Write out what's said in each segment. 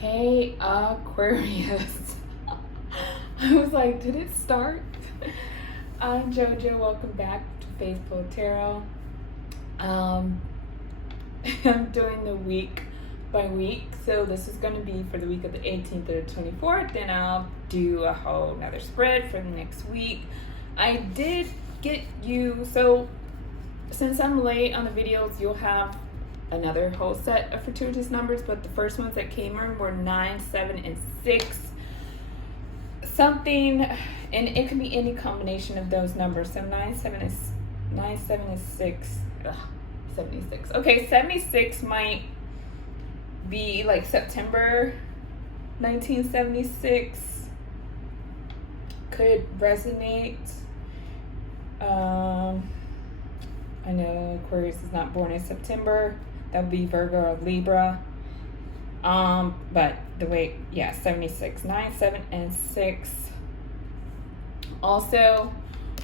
Hey, Aquarius. I was like, did it start? I'm JoJo. Welcome back to Faithful Tarot. I'm doing the week by week. So this is going to be for the week of the 18th to the 24th. Then I'll do a whole nother spread for the next week. I did get you, so since I'm late on the videos, you'll have another whole set of fortuitous numbers, but the first ones that came in were 9, 7, and 6. Something, and it could be any combination of those numbers. So 9, 7 is 6. 76. Okay, 76 might be like September 1976. Could resonate. I know Aquarius is not born in September. That would be Virgo or Libra. But the way, 76, 9, 7, and 6. Also,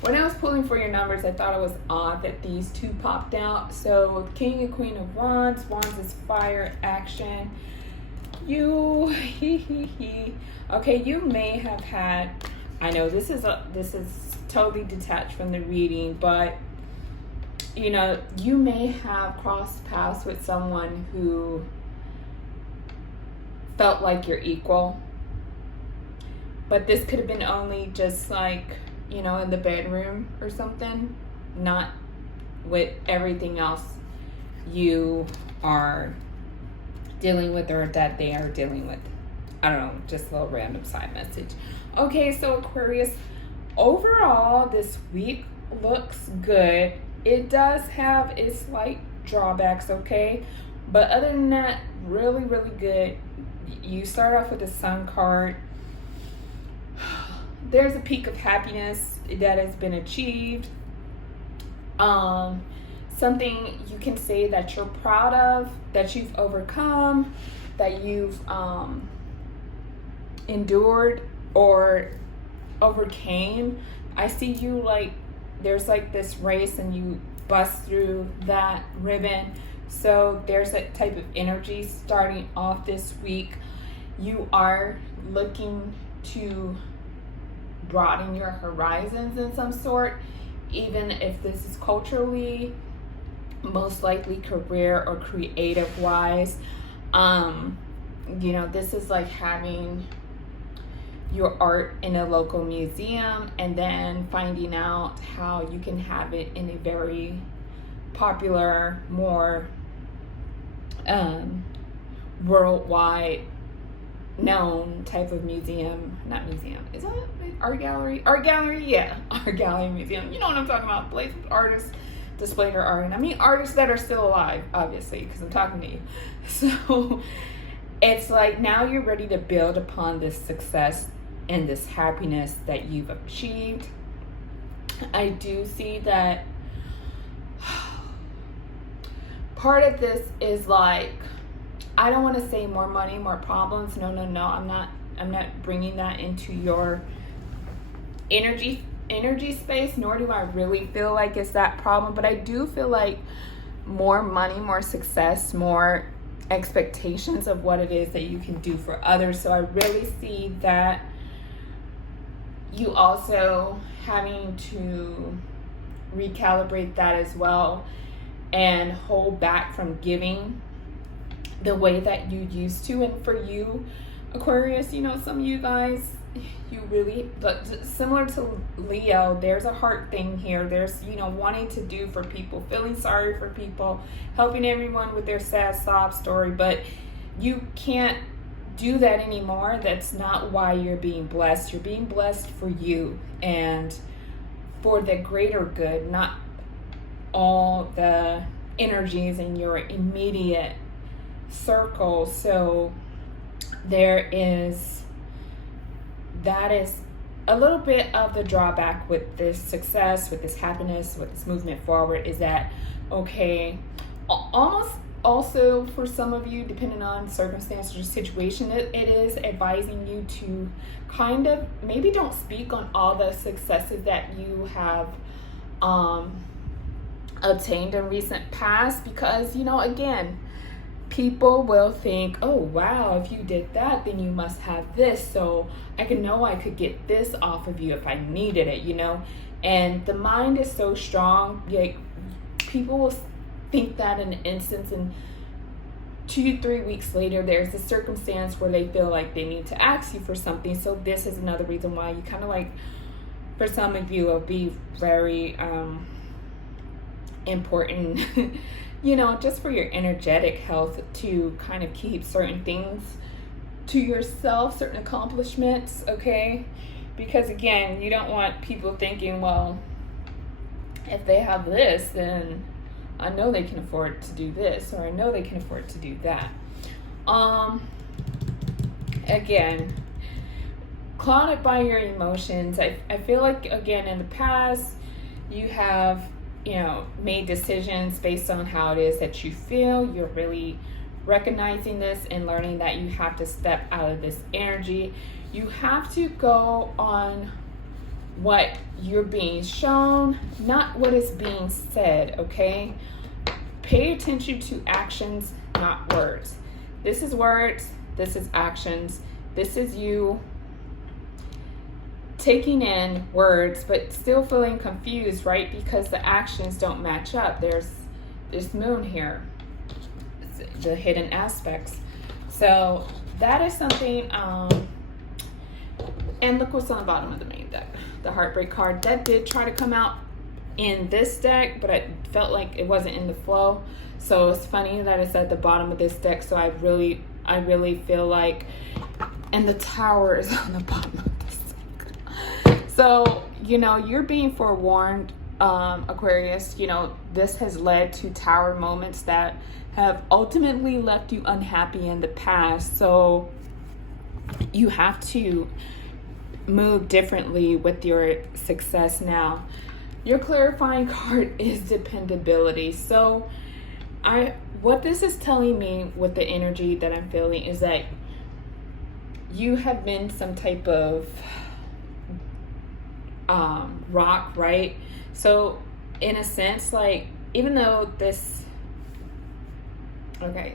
when I was pulling for your numbers, I thought it was odd that these two popped out. So King and Queen of Wands. Wands is fire, action. Okay, you may have had, I know this is totally detached from the reading, but you know, you may have crossed paths with someone who felt like you're equal, but this could have been only just like, you know, in the bedroom or something, not with everything else you are dealing with or that they are dealing with. I don't know, just a little random side message. Okay, so Aquarius, overall this week looks good. It does have its slight drawbacks, okay? But other than that, really, really good. You start off with the Sun card. There's a peak of happiness that has been achieved. Something you can say that you're proud of, that you've overcome, that you've endured or overcame. I see you like, there's like this race and you bust through that ribbon. So there's a type of energy starting off this week. You are looking to broaden your horizons in some sort, even if this is culturally, most likely career or creative wise. You know, this is like having your art in a local museum and then finding out how you can have it in a very popular, more worldwide known type of museum. Not museum, is that art gallery? Art gallery, yeah. Art gallery, museum. You know what I'm talking about. Place with artists display their art. And I mean artists that are still alive, obviously, because I'm talking to you. So it's like now you're ready to build upon this success and this happiness that you've achieved. I do see that part of this is like, I don't want to say more money, more problems. No. I'm not bringing that into your energy space, nor do I really feel like it's that problem. But I do feel like more money, more success, more expectations of what it is that you can do for others. So I really see that you also having to recalibrate that as well and hold back from giving the way that you used to. And for you, Aquarius, you know, some of you guys, you really, but similar to Leo, there's a heart thing here. There's, you know, wanting to do for people, feeling sorry for people, helping everyone with their sad sob story, but you can't do that anymore. That's not why you're being blessed. You're being blessed for you and for the greater good, not all the energies in your immediate circle. So that is a little bit of the drawback with this success, with this happiness, with this movement forward, is that, okay, almost also for some of you, depending on circumstances or situation, it is advising you to kind of maybe don't speak on all the successes that you have obtained in recent past, because, you know, again, people will think, oh wow, if you did that, then you must have this, so I could get this off of you if I needed it, you know. And the mind is so strong, like people will think that in an instance, and 2-3 weeks later there's a circumstance where they feel like they need to ask you for something. So this is another reason why you kind of like, for some of you, will be very important you know, just for your energetic health, to kind of keep certain things to yourself, certain accomplishments, okay? Because again, you don't want people thinking, well, if they have this, then I know they can afford to do this, or I know they can afford to do that. Again, clouded by your emotions. I feel like, again, in the past, you have, you know, made decisions based on how it is that you feel. You're really recognizing this and learning that you have to step out of this energy. You have to go on what you're being shown, not what is being said, okay? Pay attention to actions, not words. This is words, this is actions, this is you taking in words but still feeling confused, right? Because the actions don't match up. There's this moon here, the hidden aspects. So that is something, and look what's on the bottom of the main deck. The Heartbreak card, that did try to come out in this deck, but I felt like it wasn't in the flow. So it's funny that it's at the bottom of this deck. So I really feel like, and the Tower is on the bottom of this deck. So, you know, you're being forewarned, Aquarius. You know, this has led to Tower moments that have ultimately left you unhappy in the past. So you have to move differently with your success now. Your clarifying card is dependability. So what this is telling me with the energy that I'm feeling is that you have been some type of rock, right? So in a sense, like, even though this, okay,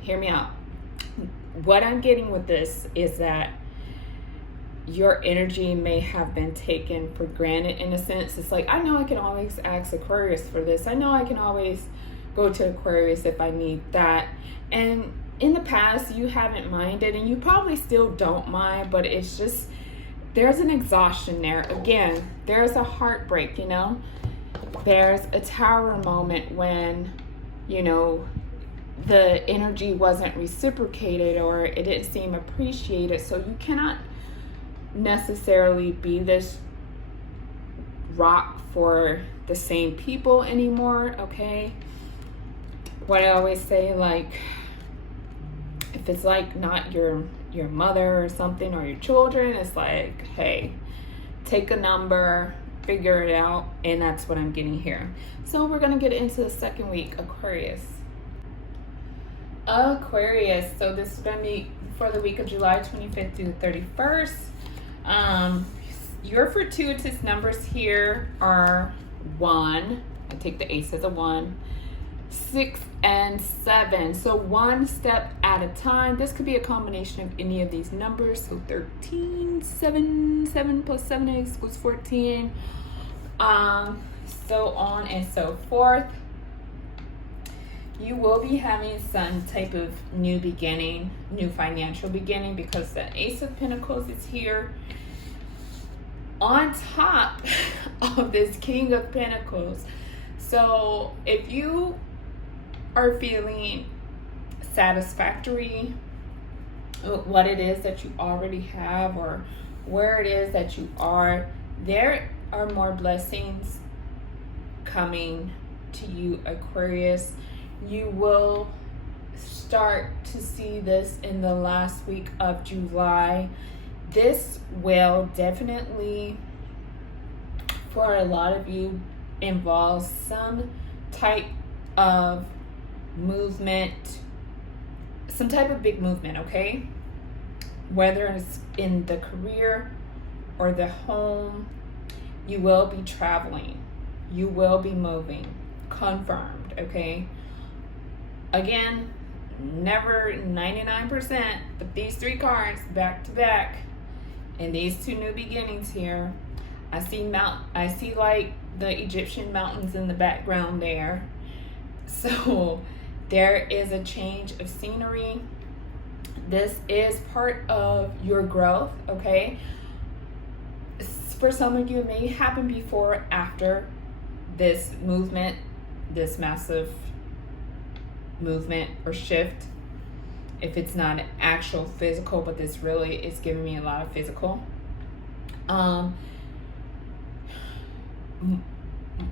hear me out. What I'm getting with this is that your energy may have been taken for granted in a sense. It's like, I know I can always ask Aquarius for this. I know I can always go to Aquarius if I need that. And in the past, you haven't minded, and you probably still don't mind, but it's just, there's an exhaustion there. Again, there's a heartbreak, you know? There's a Tower moment when, you know, the energy wasn't reciprocated or it didn't seem appreciated. So you cannot necessarily be this rock for the same people anymore, okay? What I always say, like, if it's like not your mother or something, or your children, it's like, hey, take a number, figure it out. And that's what I'm getting here. So we're gonna get into the second week, Aquarius. So this is gonna be for the week of July 25th through the 31st. Your fortuitous numbers here are 1. I take the ace as a 1, 6, and 7. So one step at a time. This could be a combination of any of these numbers. So 13, 7 plus 7 equals 14. So on and so forth. You will be having some type of new beginning, new financial beginning, because the Ace of Pentacles is here on top of this King of Pentacles. So if you are feeling satisfactory with what it is that you already have, or where it is that you are, there are more blessings coming to you, Aquarius. You will start to see this in the last week of July. This will definitely, for a lot of you, involve some type of movement, some type of big movement, okay? Whether it's in the career or the home, you will be traveling. You will be moving. Confirmed, okay? Again, never 99%, but these 3 cards back to back, and these 2 new beginnings here. I see like the Egyptian mountains in the background there. So there is a change of scenery. This is part of your growth, okay? For some of you, it may happen before or after this movement, this massive movement or shift. If it's not an actual physical, but this really is giving me a lot of physical.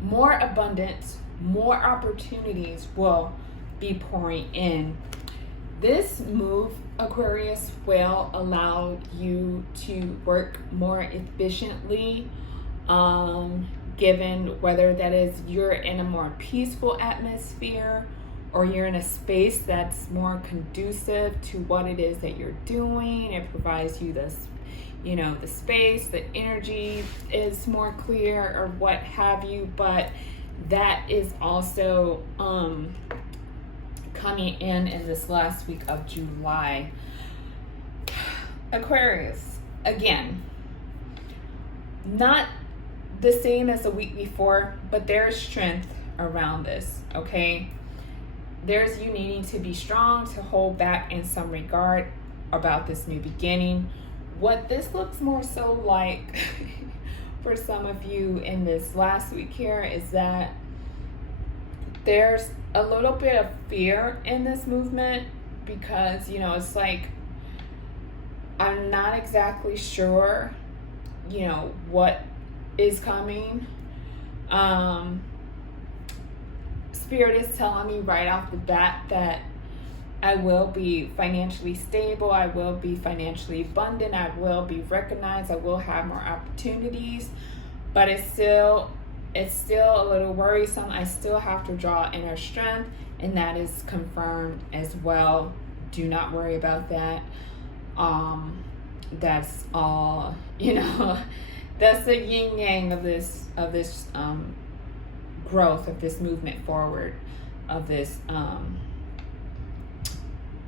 More abundance, more opportunities will be pouring in. This move, Aquarius, will allow you to work more efficiently, given whether that is you're in a more peaceful atmosphere or you're in a space that's more conducive to what it is that you're doing. It provides you this, the space, the energy is more clear or what have you, but that is also coming in this last week of July. Aquarius, again, not the same as the week before, but there's strength around this, okay? There's you needing to be strong, to hold back in some regard about this new beginning. What this looks more so like for some of you in this last week here is that there's a little bit of fear in this movement because, it's like, I'm not exactly sure, what is coming. Spirit is telling me right off the bat that I will be financially stable, I will be financially abundant, I will be recognized, I will have more opportunities, but it's still a little worrisome. I still have to draw inner strength, and that is confirmed as well. Do not worry about that. That's all, that's the yin yang of this growth, of this movement forward, of this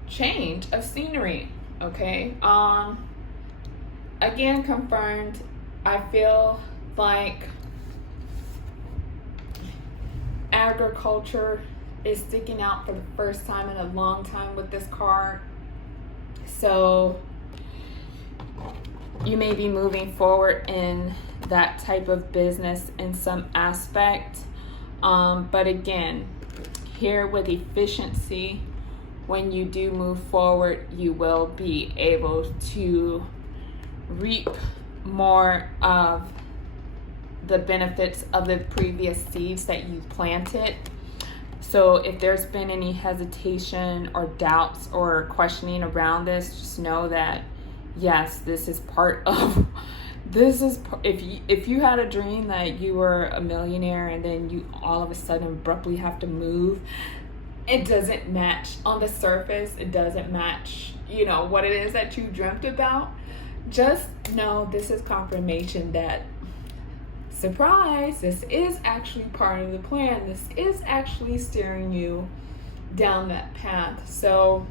change of scenery, okay? Again, confirmed. I feel like agriculture is sticking out for the first time in a long time with this card. So you may be moving forward in that type of business in some aspect. But again, here with efficiency, when you do move forward, you will be able to reap more of the benefits of the previous seeds that you planted. So if there's been any hesitation or doubts or questioning around this, just know that yes, this is part of if you had a dream that you were a millionaire and then you all of a sudden abruptly have to move, it doesn't match on the surface, it doesn't match what it is that you dreamt about. Just know this is confirmation that, surprise, this is actually part of the plan. This is actually steering you down that path. So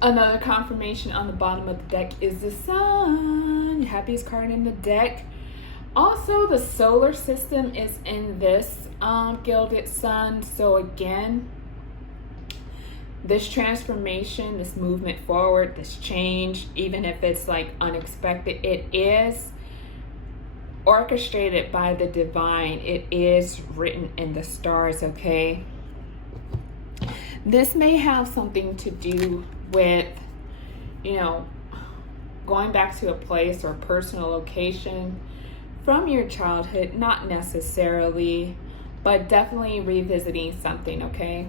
another confirmation on the bottom of the deck is the sun, happiest card in the deck. Also, the solar system is in this gilded sun. So again, this transformation, this movement forward, this change, even if it's like unexpected, it is orchestrated by the divine. It is written in the stars, okay? This may have something to do with, going back to a place or personal location from your childhood, not necessarily, but definitely revisiting something, okay?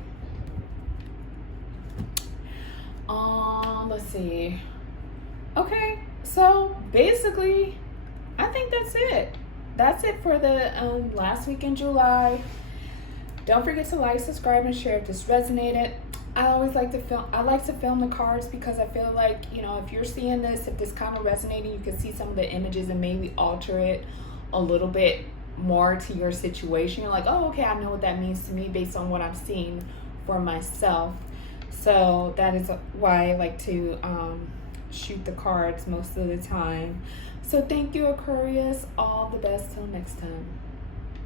Let's see. Okay, so basically, I think that's it. That's it for the last week in July. Don't forget to like, subscribe, and share if this resonated. I like to film the cards because I feel like, if you're seeing this, if this kind of resonating, you can see some of the images and maybe alter it a little bit more to your situation. You're like, oh, okay, I know what that means to me based on what I'm seeing for myself. So that is why I like to shoot the cards most of the time. So thank you, Aquarius. All the best till next time.